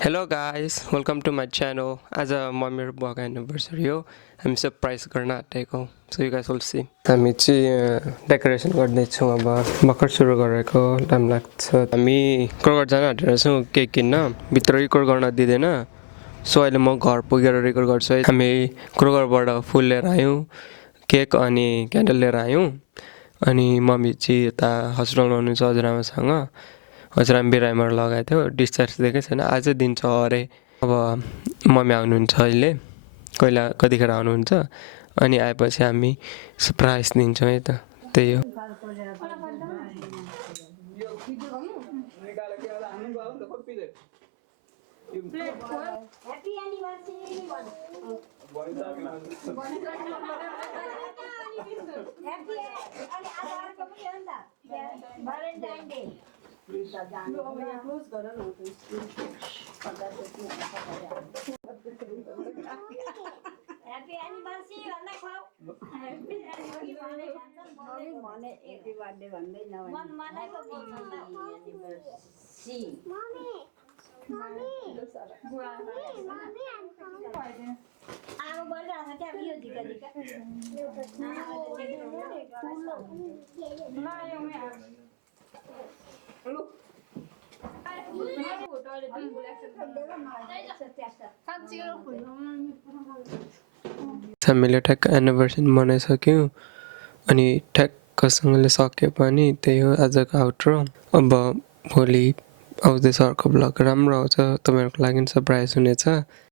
Hello guys, welcome to my channel. आज म मेरो बुवाको एनिभर्सरी हो हामी सरप्राइज गर्न आँटेको so you guys will see हामी चाहिँ डेकोरेसन गर्दैछौँ अब भर्खर सुरु गरेको टाइम लाग्छ हामी रेकर्ड जान आँटेर छौँ केक किन्न भित्र रेकर्ड गर्न दिँदैन सो अहिले म घर पुगेर रेकर्ड गर्छु है हामी क्रोगरबाट फुल लिएर आयौँ केक अनि क्यान्डल लिएर आयौँ अनि मम्मी चाहिँ यता हस्पिटलमा हुनुहुन्छ हजुरआमासँग हजुरआमा बिरामीहरू लगाएको थियो डिस्चार्ज दिएकै छैन आजै दिन्छ अरे अब मम्मी आउनुहुन्छ अहिले कतिखेर आउनुहुन्छ अनि आएपछि हामी सरप्राइज दिन्छौँ है त त्यही हो Happy anniversary भन्दै खाऊ Happy anniversary भने Happy birthday भन्दै नभए मन मनाइको बोल्छ त anniversary मम्मी आगो बलिरहेको छ क्या यो झिका झिका हामीले ठ्याक्क एनिभर्सरी मनाइसक्यौँ अनि ठ्याक्कसँगले सक्यो पनि त्यही हो आजको आउट्रो अब भोलि आउँदैछ अर्को ब्लग राम्रो आउँछ तपाईँहरूको लागि सरप्राइज हुनेछ